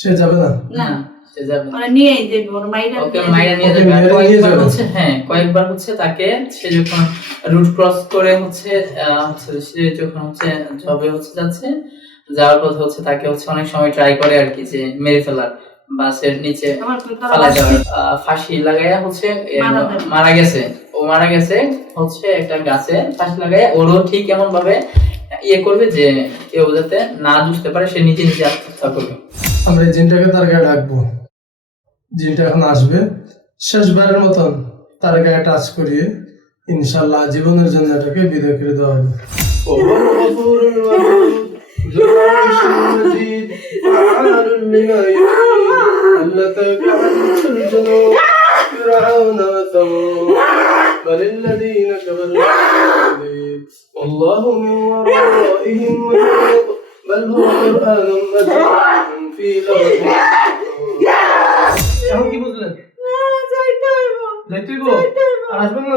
সে যাবে না? না সে যাবে ওরা নিয়েই দেবে ওর মাইরা ওকে মাইরা নিয়ে যাবে। আর মেরে নিয়ে কয়েকবার হচ্ছে হ্যাঁ কয়েকবার হচ্ছে তাকে সে যখন রুট ক্রস করে হচ্ছে সে যখন হচ্ছে জবে হচ্ছে যাচ্ছে যাওয়ার পথে হচ্ছে তাকে হচ্ছে অনেক সময় ট্রাই করে আর কি যে মেরে ফেলার বাসের নিচে আমার কই তারা ফালা দেওয়ার ফাঁসি লাগাইয়া হচ্ছে মারা মারা গেছে। ও মারা গেছে হচ্ছে একটা গাছে ফাঁসি লাগাইয়া ওরও ঠিক এমন ভাবে ইয়ে করবে যে কেউ যাতে না বুঝতে পারে সে নিজে নিজে আত্মহত্যা করবে। আমরা এই জিনটাকে তার গায়ে ডাকবো জিনটা এখন আসবে শেষবারের মতন তার গায়ে টাচ করিয়ে ইনশাল্লাহ জীবনের জন্য এটাকে বিদায় করে দেওয়া হবে وهو الغفور الودود ذو العرش المجيد فعال لما يريد هل أتاك حديث الجنود فرعون وثمود بل الذين كفروا بالجحيم والله من ورائهم محيط بل هو قرآن مجيد في لغة এখন কি বুঝলেন যাইতেইব আর আসবেন না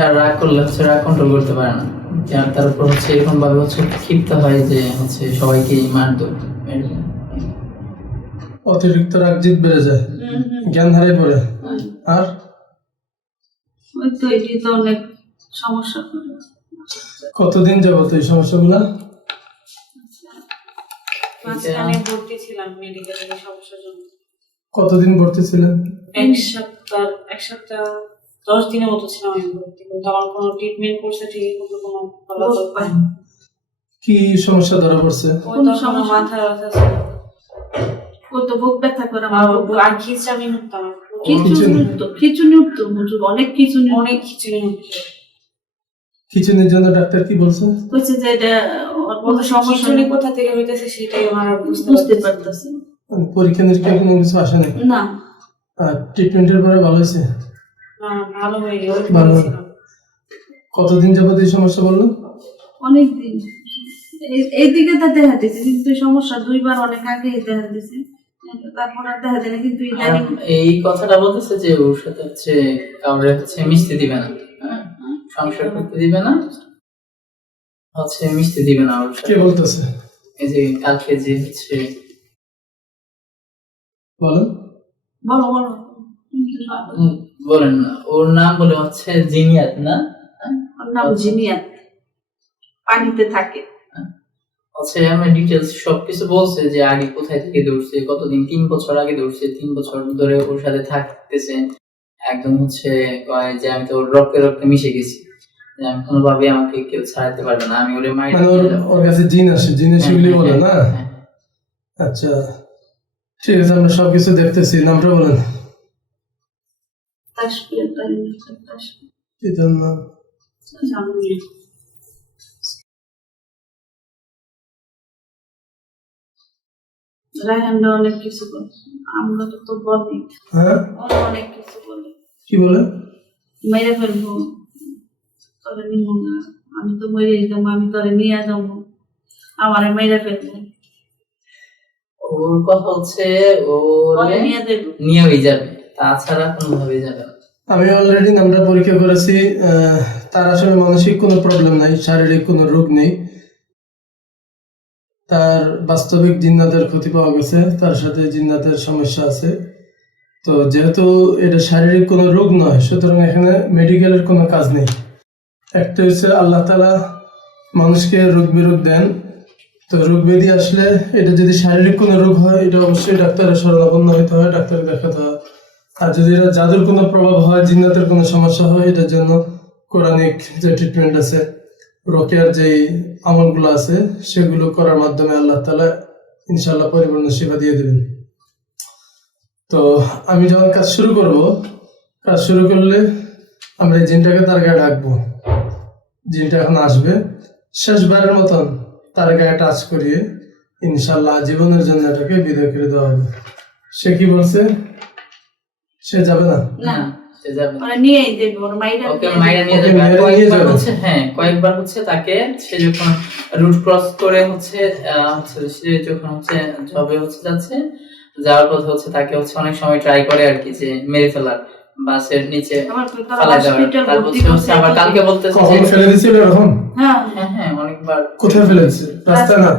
আর রাগ করলে হচ্ছে রাগ কন্ট্রোল করতে পারে না। যার তারপর হচ্ছে এরকম ভাবে হচ্ছে ক্ষিপ্ত হয় যে হচ্ছে সবাইকে মারধর অতিরিক্ত রাগ জিত বেড়ে যায়। জ্ঞান হারিয়ে পড়ে। হ্যাঁ। আর? ওই তো এটি তো অনেক সমস্যা করে। কতদিন যাবত এই সমস্যাগুলো? মাঝখানে ভর্তি ছিলাম মেডিকেলে সমস্যার জন্য। কতদিন ভর্তি ছিলেন? এক সপ্তাহ এক সপ্তাহ দশ দিনের মতো ছিলাম আমি ভর্তি। কিন্তু আমার কোনো ট্রিটমেন্ট করছে ঠিকই কিন্তু কোনো ফলাফল পাইনি কি সমস্যা ধরা পড়ছে? তখন আমার মাথা ব্যথা ছিল। ওই তো বুক ব্যথা করে আর খিচড়ামি খিচুনি খিচুনি? উঠতো খিচুনি অনেক খিচুনি অনেক খিচুড়ি উঠছে খিচুনির জন্য ডাক্তার কি বলছে? কইছে যে এটা সমস্যা। নেই কোথা থেকে হইতেছে সেটাই আমার বুঝতে বুঝতে পারতেছি না। পরীক্ষা নিরীক্ষা কোনো কিছু আসে নাই না। আর ট্রিটমেন্টের পরে ভালো হয়েছে? না ভালো ওই ভালো। কতদিন যাবত এই সমস্যা বলল? অনেক দিন। এই- এইদিকে তো দেখা দিছে কিন্তু সমস্যা দুইবার অনেক আগে দেখা এই কথাটা বলতেছে যে ওর সাথে হচ্ছে কাউরে হচ্ছে মিশতে দিবে না। হ্যাঁ? সংসার করতে দিবে না। হচ্ছে মিশতে দিবে না ওর কে বলতেছে? এই যে কালকে যে হচ্ছে বলেন না। ওর নাম বলে হচ্ছে জিনিয়াত না? হ্যাঁ? ওর নাম জিনিয়াত। পানিতে থাকে। হচ্ছে আমরা ডিটেলস সবকিছু বলছে যে আগে কোথায় থেকে দৌড়ছে কতদিন তিন বছর আগে দৌড়ছে তিন বছর ধরে ওর সাথে থাকতেছে। একদম হচ্ছে কয় যে আমি তো ওর রক্তে রক্তে মিশে গেছি। যে আমি কোনোভাবে আমাকে কেউ ছাড়াতে পারবে না আমি ওরে মাইরে মানে ওর কাছে জিন আসে জিন এসে এগুলি বলে না? হ্যাঁ, আচ্ছা ঠিক আছে আমরা সবকিছু দেখতেছি নামটা বলেন। তার নাম? রায়হানরা অনেক কিছু বলে। আমরা তো তো বলি। হ্যাঁ? ওরা অনেক কিছু বলে। কি বলে? মেরে ফেলব। তোরে নিব না। আমি তো মরে যাব আমি তোরে নিয়ে যাব। আমারে মেরে ফেলব। ওর কথা হচ্ছে ওরে নিয়ে হয়ে যাবে। তাছাড়া কোনোভাবে যাবে না। আমি অলরেডি নামটা পরীক্ষা করেছি আহ, তার আসলে মানসিক কোনো প্রবলেম নাই শারীরিক কোনো রোগ নেই। তার বাস্তবিক জিন্নাতের ক্ষতি পাওয়া গেছে, তার সাথে জিন্নাতের সমস্যা আছে। তো যেহেতু এটা শারীরিক কোনো রোগ নয়, সুতরাং এখানে মেডিকেলের কোনো কাজ নেই। একটা হচ্ছে আল্লাহ তালা মানুষকে রোগ বিরোগ দেন। তো রোগ ব্যাধি আসলে এটা যদি শারীরিক কোনো রোগ হয়, এটা অবশ্যই ডাক্তারের শরণাপন্ন হতে হয়, ডাক্তারকে দেখাতে হয়। আর যদি এটা জাদুর কোনো প্রভাব হয়, জিন্নাতের কোনো সমস্যা হয়, এটার জন্য কোরআনিক যে ট্রিটমেন্ট আছে রোকেয়ার যেই আমলগুলো আছে, সেগুলো করার মাধ্যমে আল্লাহ তালা ইনশাল্লাহ পরিপূর্ণ সেবা দিয়ে দেবেন। তো আমি যখন কাজ শুরু করব, কাজ শুরু করলে আমরা জিনটাকে তার গায়ে ডাকবো জিনটা এখন আসবে। শেষবারের মতন তার গায়ে টাচ করিয়ে ইনশাল্লাহ জীবনের জন্য এটাকে বিদায় করে দেওয়া হবে। সে কি বলছে? সে যাবে না। না সে যাবে ওরা নিয়েই দেবে ওর মাইরা ওকে মাইরা নিয়ে যাবে আর মেরে নিয়ে কয়েকবার হচ্ছে হ্যাঁ কয়েকবার হচ্ছে তাকে সে যখন রুট ক্রস করে হচ্ছে আহ, সে যখন হচ্ছে জবে হচ্ছে যাচ্ছে যাওয়ার পথে হচ্ছে তাকে হচ্ছে অনেক সময় ট্রাই করে আর কি যে মেরে ফেলার বাসের নিচে দেওয়ার। তারপর হচ্ছে আবার কালকে বলতেছে কখন ফেলে দিছিল এরকম? হ্যাঁ। হ্যাঁ হ্যাঁ অনেকবার। কোথায় ফেলে না?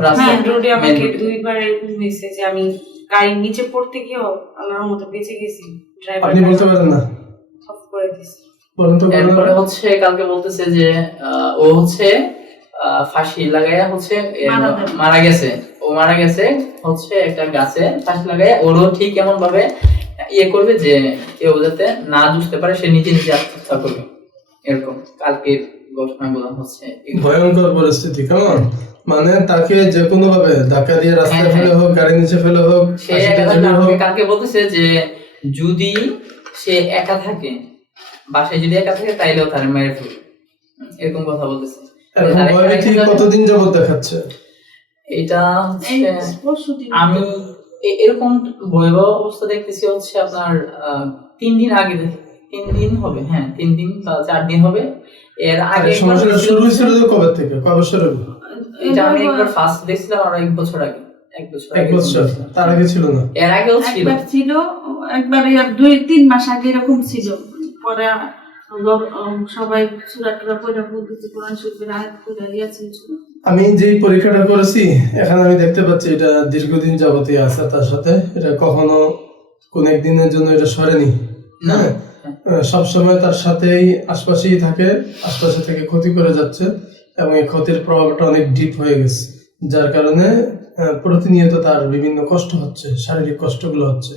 রোডে আমাকে দুইবার এরকম হয়েছে যে আমি গাড়ির নিচে পড়তে গিয়েও আল্লাহর মতো বেঁচে গেছি। ড্রাইভার আপনি বলতে পারেন না। করে দিছে। এরপরে না। হচ্ছে কালকে বলতেছে যে ও হচ্ছে আহ, ফাঁসি লাগাইয়া হচ্ছে মারা গেছে। ও মারা গেছে হচ্ছে একটা গাছে ফাঁসি লাগাইয়া। ওরও ঠিক এমন ভাবে ইয়ে করবে যে কেউ যাতে না বুঝতে পারে সে নিজে নিজে আত্মহত্যা করবে। এরকম কালকের ঘটনাগুলো হচ্ছে। ভয়ঙ্কর পরিস্থিতি কেমন? মানে তাকে যে কোনো ভাবে ধাক্কা দিয়ে রাস্তায় হ্যাঁ, ফেলে হোক গাড়ি নিচে ফেলে হোক সে কালকে বলতেছে যে যদি সে একা থাকে বাসায় যদি একা থাকে তাইলেও তার মেরে ফেলবে। এরকম কথা বলতেছে। কতদিন যাবত দেখাচ্ছে? এটা আমি এরকম ভয়াবহ অবস্থা দেখতেছি হচ্ছে আপনার তিন দিন আগে তিন দিন হবে হ্যাঁ তিন দিন বা চার দিন হবে। এর আগে শুরু হয়েছিল কবে থেকে? কয় বছর হলো? এটা আমি একবার ফার্স্ট দেখছিলাম আর এক বছর আগে। এক বছর এক বছর। তার আগে ছিল না? এর আগেও ছিল। একবার ছিল একবার দুই তিন মাস আগে এরকম ছিল। পরে সবাই সুরা টুরা পড়ে বলতেছে কোরআন শরীফের আয়াত ইয়াছিল আমি যেই পরীক্ষাটা করেছি এখানে আমি দেখতে পাচ্ছি এটা দীর্ঘদিন যাবতীয় আছে তার সাথে এটা কখনো কোন একদিনের জন্য এটা সরেনি। না। হ্যাঁ? সবসময় তার সাথেই আশপাশেই থাকে আশপাশে থেকে ক্ষতি করে যাচ্ছে এবং এই ক্ষতির প্রভাবটা অনেক ডিপ হয়ে গেছে যার কারণে প্রতিনিয়ত তার বিভিন্ন কষ্ট হচ্ছে শারীরিক কষ্টগুলো হচ্ছে।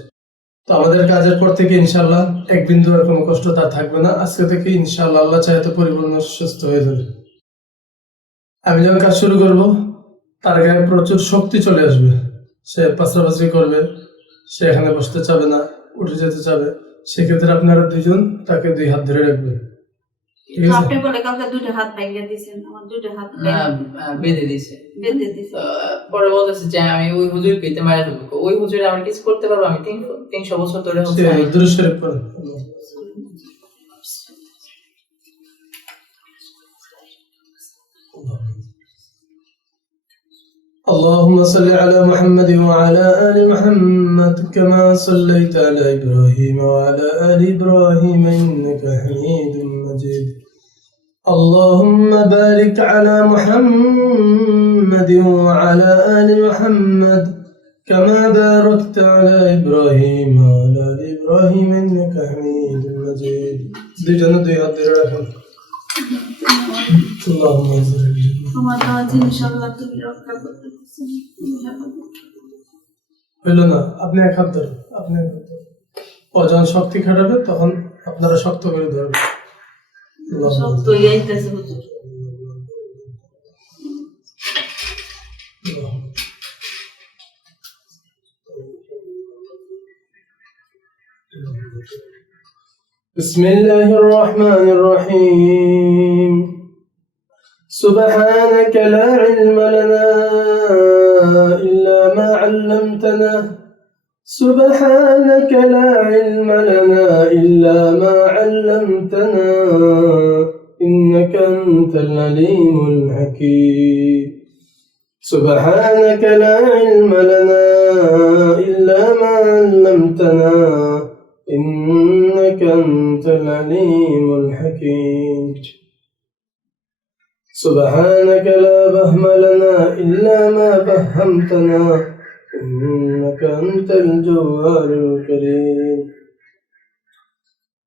তো আমাদের কাজের পর থেকে ইনশাল্লাহ এক বিন্দু আর কোনো কষ্ট তার থাকবে না। আজকে থেকে ইনশাল্লাহ আল্লাহ চাইতে পরিপূর্ণ সুস্থ হয়ে যাবে। আমি যখন কাজ শুরু করব, তার গায়ে প্রচুর শক্তি চলে আসবে। সে পাশাপাশি করবে, সে এখানে বসতে চাবে না, উঠে যেতে চাবে। সেক্ষেত্রে আপনারা দুজন তাকে দুই হাত ধরে রাখবেন। আপনি বলে কালকে দুটো হাত ভেঙে দিয়েছেন আমার দুটো হাত না, আহ, বেঁধে দিছে বেঁধে দিয়েছেন আহ, পরে বলতেছে যে আমি ওই হুজুর পেতে মারা দেবো ওই হুজুরে আমি কিছু করতে পারবো আমি তিন তিনশো বছর ধরে হচ্ছে সে আমি- দূরে শরীফ পড়েন اللهم صل على محمد وعلى آل محمد كما صليت على إبراهيم وعلى آل إبراهيم إنك حميد مجيد اللهم بارك على محمد وعلى آل محمد كما باركت على إبراهيم وعلى آل إبراهيم إنك حميد مجيد দুইজনে দুই হাত ধরে রাখেন اللهم انزل الجنة তোমার দেওয়া জিনিস আল্লাহ তুমি রক্ষা করতে হইল না আপনি এক হাত ধরেন আপনি এক হাত ধরেন ও যখন শক্তি খাটাবে তখন আপনারা শক্ত করে ধরবেন بسم الله الرحمن الرحيم. سبحانك لا علم لنا إلا ما علمتنا. سبحانك لا علم لنا إلا ما علمتنا إنك أنت العليم الحكيم. سبحانك لا علم لنا إلا ما علمتنا إنك أنت العليم الحكيم. سبحانك لا فهم لنا إلا ما فهمتنا إنك أنت الجوار الكريم.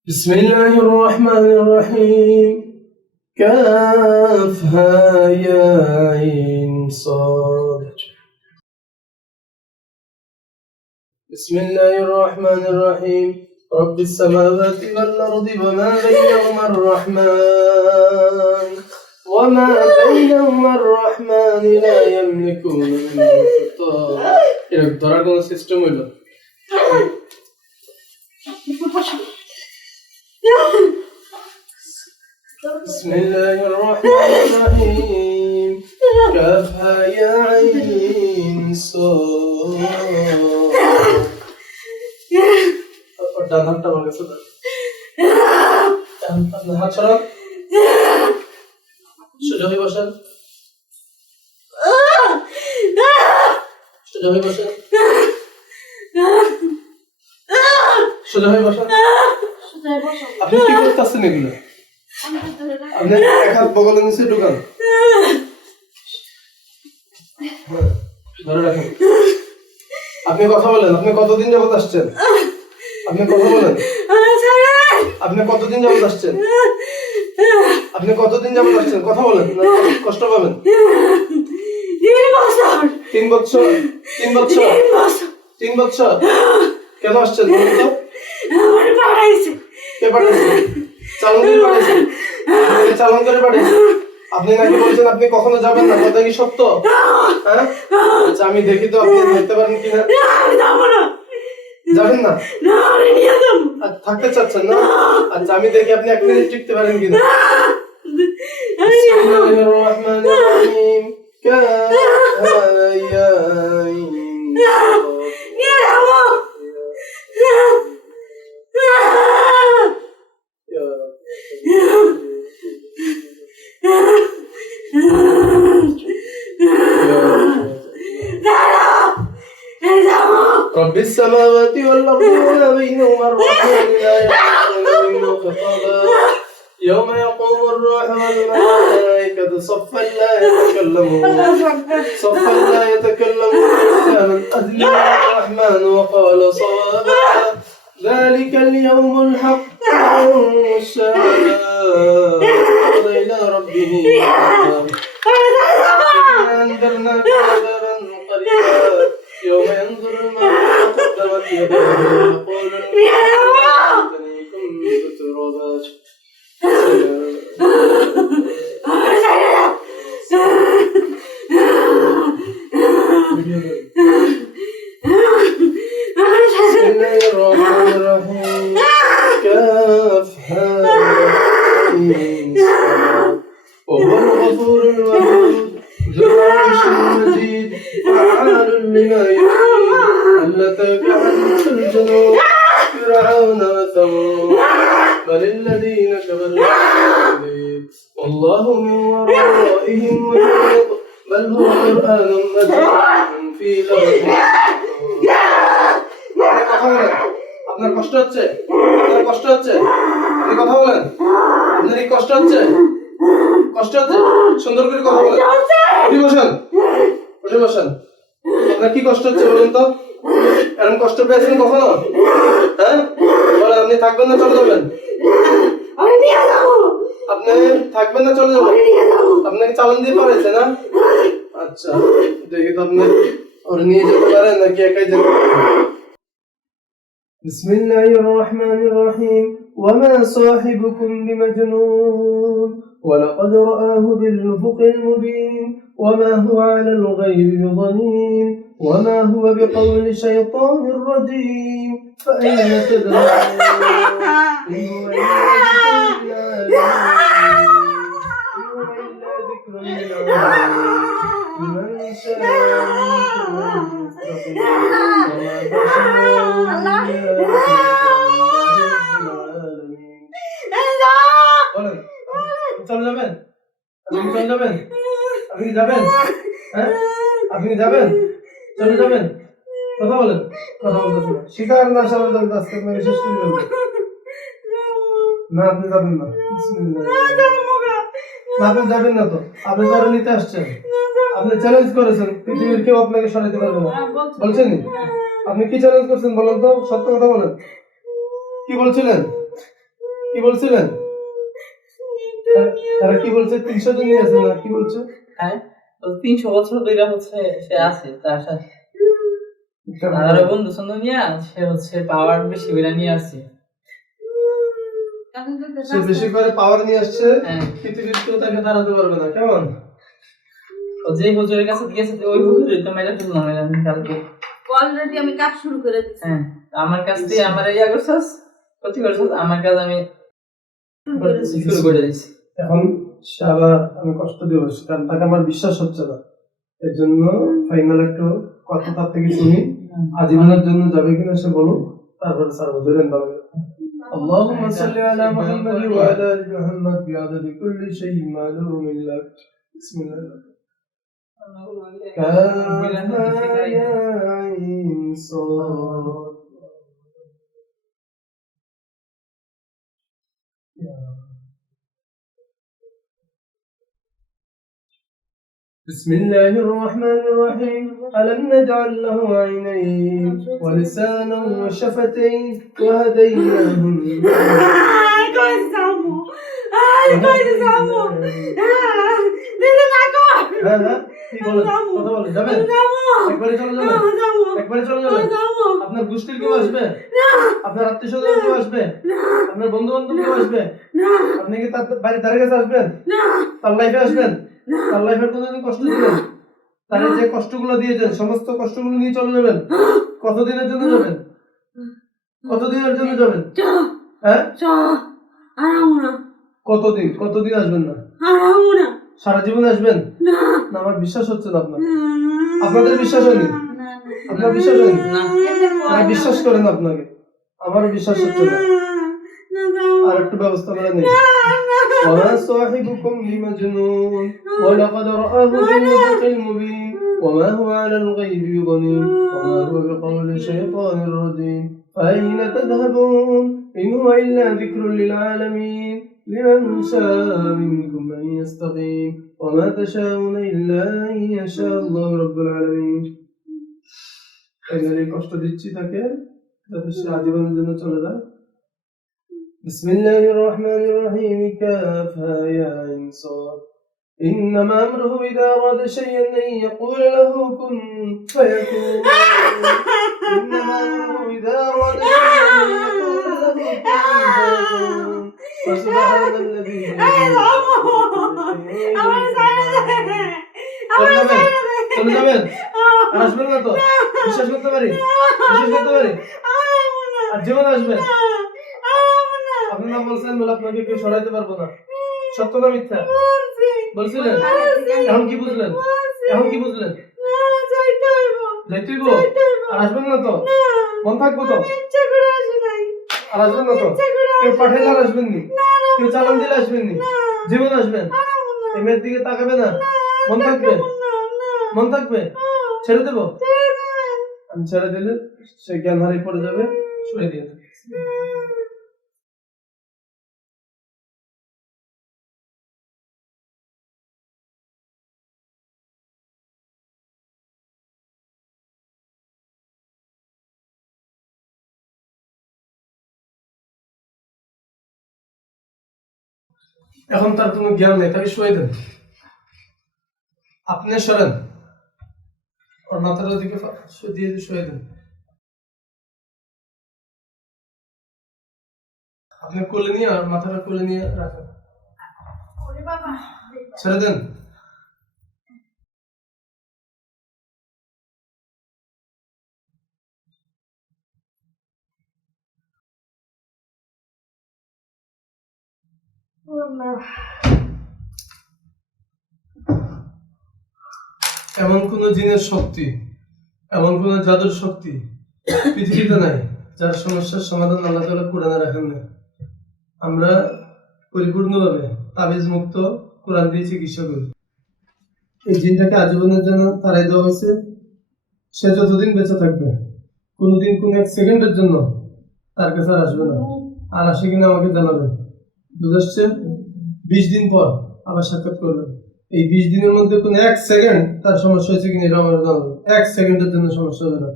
بسم الله الرحمن الرحيم. كافها يا عين صاد بسم الله الرحمن الرحيم. رب السماوات والأرض وما بينهما الرحمن. وما بينهما الرحمن لا يملكون منه خطابا এরকম ধরার কোনো সিস্টেম হইলো بسم الله الرحمن الرحيم كافها يا عين صاد ডান হাতটা আমার কাছে দাও। ডান- আপনার হাত ছড়ান সোজা হয়ে বসেন সোজা হয়ে বসেন সোজা হয়ে বসেন আপনি কি করতেছেন এগুলো। আপনি এক হাত বগলের নিচে ঢুকান। ধরে রাখেন। আপনি কথা বলেন। আপনি কতদিন যাবত আসছেন? আপনি কথা বলেন। আপনি কতদিন যাবত আসছেন? আপনি কতদিন যাবত আসছেন? কথা বলেন। কষ্ট পাবেন। তিন বছর। তিন বছর? তিন বছর? কেন আসছেন? বলুন তো। কে পাঠিয়েছে চালন করে আপনাকে চালন করে পাঠিয়েছে আপনি নাকি বলছেন আপনি কখনো যাবেন না? কথা কি সত্য? হ্যাঁ? আচ্ছা আমি দেখি তো আপনি থাকতে পারেন কিনা। যাবেন না? থাকতে চাচ্ছেন না? আচ্ছা আমি দেখি আপনি এক মিনিট টিকতে পারেন কিনা। بسم الله الرحمن الرحيم كان أيام رب السماوات والأرض وما بينهما الرحمن لا صفا لا إلا من أذن الرحمن وقال صوابا ذلك اليوم الحق أراد إلى ربه أنذرناك عذابا قريبا يوم ينظر المرء قدمت يديه ويقول بل هو قرآن مجيد في لوح محفوظ আপনি কথা বলেন আপনার কষ্ট হচ্ছে আপনার কষ্ট হচ্ছে আপনি কথা বলেন আপনার কি কষ্ট হচ্ছে কষ্ট হচ্ছে সুন্দর করে কথা বলেন উঠে বসেন উঠে বসেন আপনার কি কষ্ট হচ্ছে বলুন তো এরকম কষ্ট পেয়েছেন কখনো হ্যাঁ বলেন আপনি থাকবেন না চলে যাবেন আপনি থাকবেন না চলে যাবেন আপনাকে চালান দিয়ে পারেছে না আচ্ছা দেখি তো আপনি ওর নিয়ে যেতে পারেন নাকি একাই যেতে পারেন بسم الله الرحمن الرحيم وما صاحبكم بمجنون ولقد رآه بالأفق المبين وما هو على الغيب بضنين وما هو بقول شيطان رجيم فأين تذهبون إن هو إلا ذكر للعالمين চলে যাবেন চলে যাবেন আপনি যাবেন হ্যাঁ আপনি যাবেন চলে যাবেন কথা বলেন কথা বলতেছেন। শিকার না সবাই যাবেন আজকে শেষ করে না আপনি যাবেন না আপনি যাবেন না তো। আপনি তো আরও নিতে আসছেন। আপনি চ্যালেঞ্জ করেছেন পৃথিবীর কেউ আপনাকে সরাইতে পারবে না। হ্যাঁ, বলছেন? আপনি কি চ্যালেঞ্জ করছেন বলেন তো সত্য কথা বলেন। কি বলছিলেন? কি বলছিলেন? তারা- কি বলছে? তিনশো জন নিয়ে আছে না কি বলছে? হ্যাঁ তিনশো বছর ধরে হচ্ছে সে আছে তার সাথে। বন্ধু সন্ধু নিয়ে সে হচ্ছে পাওয়ার বেশি বেলা নিয়ে আসছে। সে বেশি করে পাওয়ার নিয়ে আসছে হ্যাঁ। পৃথিবীর কেউ তাকে দাঁড়াতে পারবে না কেমন? ও যে হুজুরের কাছে গিয়েছে ওই তো কালকে। অলরেডি আমি কাজ শুরু করে দিচ্ছি হ্যাঁ আমার কাছ থেকে আমার ইয়া করছস ক্ষতি করছস আমার কাজ আমি শুরু করে দিচ্ছি এখন সে আবার আমি কষ্ট দিব কারণ তাকে আমার বিশ্বাস হচ্ছে না। এর জন্য ফাইনাল একটু কথা তার থেকে শুনি। আজীবনের জন্য যাবে কিনা সে বলুন তারপরে স্যার ধরেন বাবা اللهم صل على محمد وعلى آل محمد بعدد كل شيء معلوم لك بسم الله. كافها يا عين صاد بسم الله الرحمن الرحيم ألم نجعل له عينين ولسانا وشفتين وهديناه النجدين হ্যাঁ হ্যাঁ কি বলেন কথা বলেন যাবেন একবারে চলে যাবেন একবারে চলে যাবেন আপনার গোষ্ঠীর কেউ আসবে আপনার আত্মীয় স্বজন কেউ আসবে আপনার বন্ধু বান্ধব কেউ আসবে আপনি কি তার বাড়ির ধারে কাছে আসবেন তার লাইফে আসবেন তার লাইফের কোনোদিন কষ্ট দিবেন তার যে কষ্টগুলো দিয়েছেন সমস্ত কষ্টগুলো নিয়ে চলে যাবেন কতদিনের জন্য যাবেন কতদিনের জন্য যাবেন হ্যাঁ কতদিন কতদিন আসবেন না সারা জীবন আসবেন না আমার বিশ্বাস হচ্ছে না আপনার আপনাদের বিশ্বাস হয়নি আপনার বিশ্বাস হয়নি না আমি বিশ্বাস করেন আপনাকে আমার বিশ্বাস হচ্ছে না আর একটু ব্যবস্থা করে নেই وما صاحبكم بمجنون ولقد رآه بالنفق المبين وما هو على الغيب بضنين وما هو بقول شيطان رجيم فأين تذهبون إن هو إلا ذكر للعالمين لمن شاء منكم أن يستقيم وما تشاءون إلا أن يشاء الله رب العالمين এখানে কষ্ট দিচ্ছি তাকে যাতে সে আজীবনের জন্য চলে যায় بسم الله الرحمن الرحيم كافها يا عين صاد إنما أمره إذا أراد شيئا أن يقول له كن فيكون إنما أمره إذا أراد شيئا أن يقول له كن فيكون فسبحان الذي চলে যাবেন চলে যাবেন আর আসবেন না তো বিশ্বাস করতে পারি বিশ্বাস করতে পারি আর জীবন আসবেন না বলছেন বলে আপনাকে কেউ সরাইতে পারব না। সত্য না মিথ্যা? বলছিলেন? এখন কি বুঝলেন? এখন কি বুঝলেন? যাইতেইব আর আসবেন না তো? মন থাকব তো? আর আসবেন না তো? কেউ পাঠাইলে আর আসবেন নি? কেউ চালান দিলে আসবেন নি? জীবন আসবেন? এই মেয়ের দিকে তাকাবে না? মন থাকবে? মন থাকবে? ছেড়ে দেবো? আমি ছেড়ে দিলে সে জ্ঞান হারিয়ে পড়ে যাবে। দিয়ে এখন তার কোনো জ্ঞান নেই তাকে শুয়ে দেন। আপনি সরেন। ওর মাথার ওদিকে শুয়ে দিয়ে শুয়ে দেন। আপনি কোলে নিয়ে আর মাথাটা কোলে নিয়ে রাখেন। ছেড়ে দেন। এমন কোন জিনের শক্তি, এমন কোন জাদুর শক্তি পৃথিবীতে নাই, যার সমস্যার সমাধান আল্লাহ তাআলা কোরআনে রাখেন না আমরা পরিপূর্ণভাবে তাবিজ মুক্ত কোরআন দিয়ে চিকিৎসা করি। এই জিনটাকে আজীবনের জন্য তারাই দেওয়া হয়েছে। সে যতদিন বেঁচে থাকবে, কোনোদিন কোন এক সেকেন্ডের জন্য তার কাছে আর আসবে না। আর আসে কিনা আমাকে জানাবেন। বুঝাচ্ছে বিশ দিন পর আবার সাক্ষাৎ করবেন এই বিশ দিনের মধ্যে কোন এক সেকেন্ড তার সমস্যা হয়েছে কিনা এটা আমার জানাবেন এক সেকেন্ডের জন্য সমস্যা হবে না।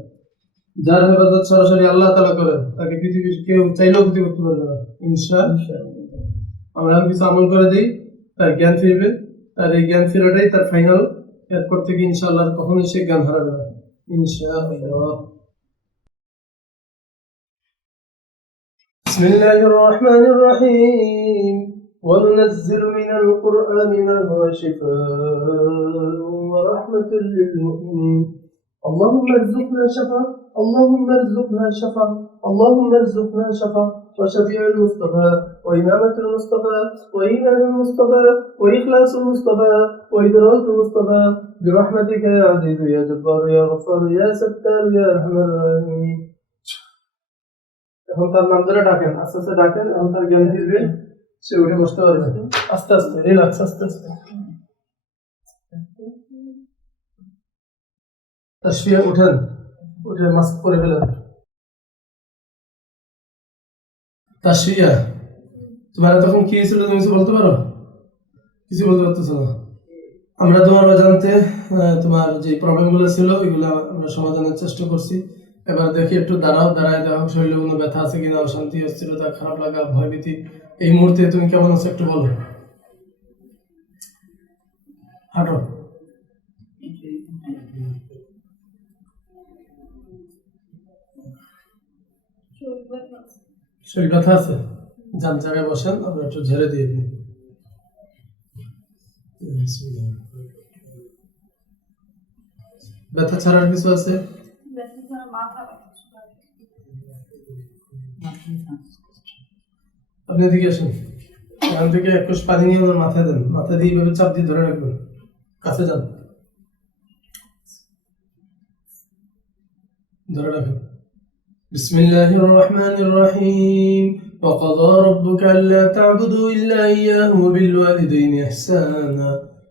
যার হেফাজত সরাসরি আল্লাহ তালা করেন, তাকে পৃথিবীর কেউ চাইলেও ক্ষতি করতে পারবে না। ইনশা আমরা আমি কিছু আমল করে দিই, তার জ্ঞান ফিরবে। তার এই জ্ঞান ফেরাটাই তার ফাইনাল এরপর থেকে ইনশাআল্লাহ কখনোই সে জ্ঞান হারাবে না। ইনশাআল্লাহ। بسم الله الرحمن الرحيم. وننزل من القرآن ما هو شفاء ورحمة للمؤمنين. اللهم ارزقنا شفاء اللهم ارزقنا شفاء اللهم ارزقنا شفاء. وشفيع المصطفى وإمامة المصطفى وإيمان المصطفى وإخلاص المصطفى وإدراك المصطفى. برحمتك يا عزيز يا جبار يا غفار يا ستار يا أرحم الراحمين. এখন তার নাম ধরে ডাকেন, আস্তে আস্তে ডাকেন, এখন তার জ্ঞান ফিরবে, সে উঠে বসতে পারবে। আস্তে আস্তে রিল্যাক্স আস্তে আস্তে। শুয়ে উঠেন, উঠে মাস্ক পরে ফেলেন। তা তোমার তখন কি ছিল তুমি কিছু বলতে পারো? কিছু বলতে পারতেছো না। আমরা তোমার অজান্তে তোমার যে প্রবলেমগুলো ছিল এগুলো আমরা সমাধানের চেষ্টা করছি। এবার দেখি একটু দাঁড়াও, দাঁড়ায় দেখো শরীরে কোনো ব্যথা আছে কিনা, অশান্তি, অস্থিরতা, খারাপ লাগা, ভয়ভীতি। এই মুহূর্তে তুমি কেমন আছো একটু বলো। হাঁটো। শরীর ব্যথা আছে? যান, জায়গায় বসেন, আমরা একটু ঝেড়ে দিয়ে দিই। ব্যথা ছাড়ার কিছু আছে? আপনি এদিকে আসেন এখান থেকে একুশ পানি নিয়ে ওনার মাথায় দেন মাথা দিয়ে এইভাবে চাপ দিয়ে ধরে রাখবেন কাছে যান ধরে রাখেন بسم الله الرحمن الرحيم وقضى ربك ألا تعبدوا إلا إياه وبالوالدين إحسانا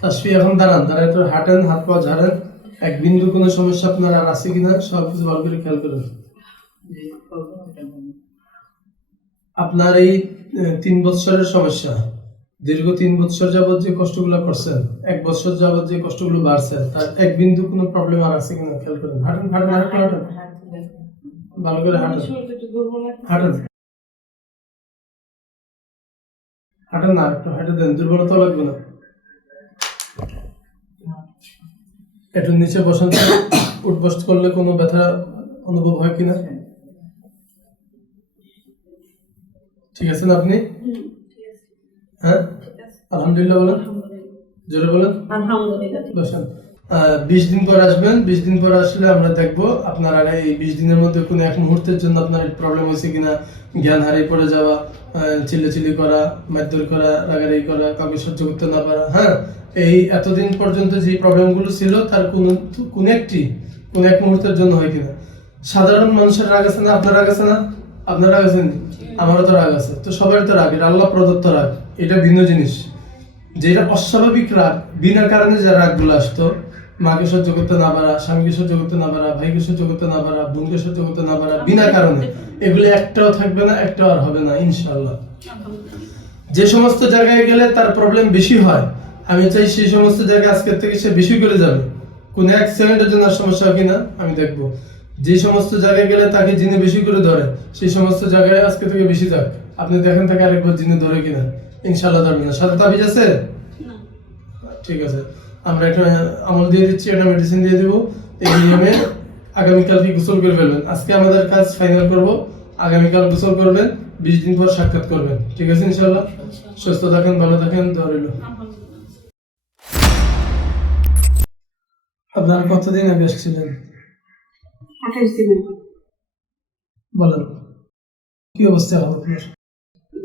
তাসফি, এখন দাঁড়ান দাঁড়ায় তো হাঁটেন, হাত পা ঝাড়েন। এক বিন্দু কোনো সমস্যা আপনার আর আছে কিনা সব কিছু ভালো করে খেয়াল করেন। আপনার এই তিন বছরের সমস্যা। দীর্ঘ তিন বছর যাবত যে কষ্টগুলো করছেন, এক বছর যাবত যে কষ্টগুলো বাড়ছে তার এক বিন্দু কোনো প্রবলেম আর আছে কিনা, খেয়াল করেন। হাঁটেন হাঁটেন হাঁটেন হাঁটেন। ভালো করে লাগছে হাঁটেন হাঁটেন না। একটু হাঁটে দেন দুর্বলতা লাগবে না। একটু নিচে বসেন। উঠবস করলে কোনো ব্যথা অনুভব হয় কিনা? ঠিক আছেন আপনি? হ্যাঁ? আলহামদুলিল্লাহ বলেন। জোরে বলেন। আলহামদুলিল্লাহ বসেন। বিশ দিন পর আসবেন, বিশ দিন পর আসলে আমরা দেখব আপনার এই বিশ দিনের মধ্যে কোনো এক মুহূর্তের জন্য আপনার প্রবলেম হয়েছে কিনা, জ্ঞান হারিয়ে পড়ে যাওয়া চিল্লি চিল্লি করা, মারধর করা, রাগারাগি করা, কাউকে সহ্য করতে না পারা হ্যাঁ? এই এতদিন পর্যন্ত যে প্রবলেমগুলো ছিল, তার কোন কোন একটি, কোন এক মুহূর্তের জন্য হয় কিনা। সাধারণ মানুষের রাগ আছে না? আপনার রাগ আছে না? আপনার রাগ আছেন আমারও তো রাগ আছে। তো সবার তো রাগ, এটা আল্লাহ প্রদত্ত রাগ, এটা ভিন্ন জিনিস। যেটা অস্বাভাবিক রাগ, বিনা কারণে যে রাগগুলো আসতো মাকে সহ্য করতে না পারা স্বামীকে সহ্য করতে না পারা ভাইকে সহ্য করতে না পারা বোনকে সহ্য করতে না পারা বিনা কারণে। এগুলো একটাও থাকবে না একটাও আর হবে না ইনশাআল্লাহ। যে সমস্ত জায়গায় গেলে তার প্রবলেম বেশি হয় আমি চাই সেই সমস্ত জায়গায় আজকের থেকে সে বেশি করে যাবে। কোন এক সেকেন্ডের জন্য সমস্যা হয় কিনা আমি দেখব। যে সমস্ত জায়গায় গেলে তাকে জিনে বেশি করে ধরে সেই সমস্ত জায়গায় আজকে থেকে বেশি থাক। আপনি দেখেন তাকে আরেকবার জিনে ধরে কিনা। ইনশাল্লাহ ধরবে না। সাথে তাবিজ আছে? ঠিক আছে। আমরা একটা আমল দিয়ে দিচ্ছি একটা মেডিসিন দিয়ে দেবো। এই নিয়মে আগামীকালকে গোসল করে ফেলবেন। আজকে আমাদের কাজ ফাইনাল করব। আগামীকাল গোসল করবেন বিশ দিন পর সাক্ষাৎ করবেন। ঠিক আছে ইনশাল্লাহ সুস্থ থাকেন ভালো থাকেন ধরিল আপনার কতদিন আগে এসেছিলেন বলেন। কি অবস্থা এখন আপনার?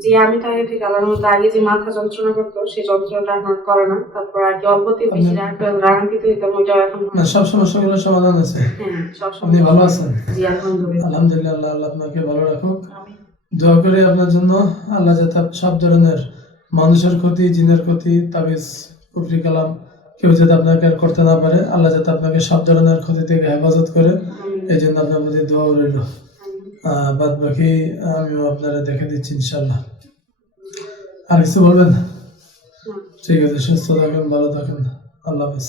যে আমি তো আগে ঠিক আল্লাহর মতো আগে যে মাথা যন্ত্রণা করতো সেই যন্ত্রণাটা এখন আর করে না। তারপর আর কি অল্পতে বেশি রাগান্তিত হইতাম ওইটাও এখন। সব সমস্যাগুলো সমাধান আছে। হ্যাঁ সব সময় ভালো আছেন? জি আলহামদুলিল্লাহ। আলহামদুলিল্লাহ আল্লাহ আল্লাহ আপনাকে ভালো রাখুক। দোয়া করে আপনার জন্য। আল্লাহ যাতে সব ধরনের মানুষের ক্ষতি জিনের ক্ষতি তাবিজ কুফরি কালাম কেউ যাতে আপনাকে আর করতে না পারে আল্লাহ যাতে আপনাকে সব ধরনের ক্ষতি থেকে হেফাজত করে। এই জন্য আপনার প্রতি দোয়া রইল। বাদ বাকি আমিও আপনারা দেখে দিচ্ছি ইনশাল্লাহ আর কিছু বলবেন? ঠিক আছে সুস্থ থাকেন ভালো থাকেন। আল্লাহ হাফিজ।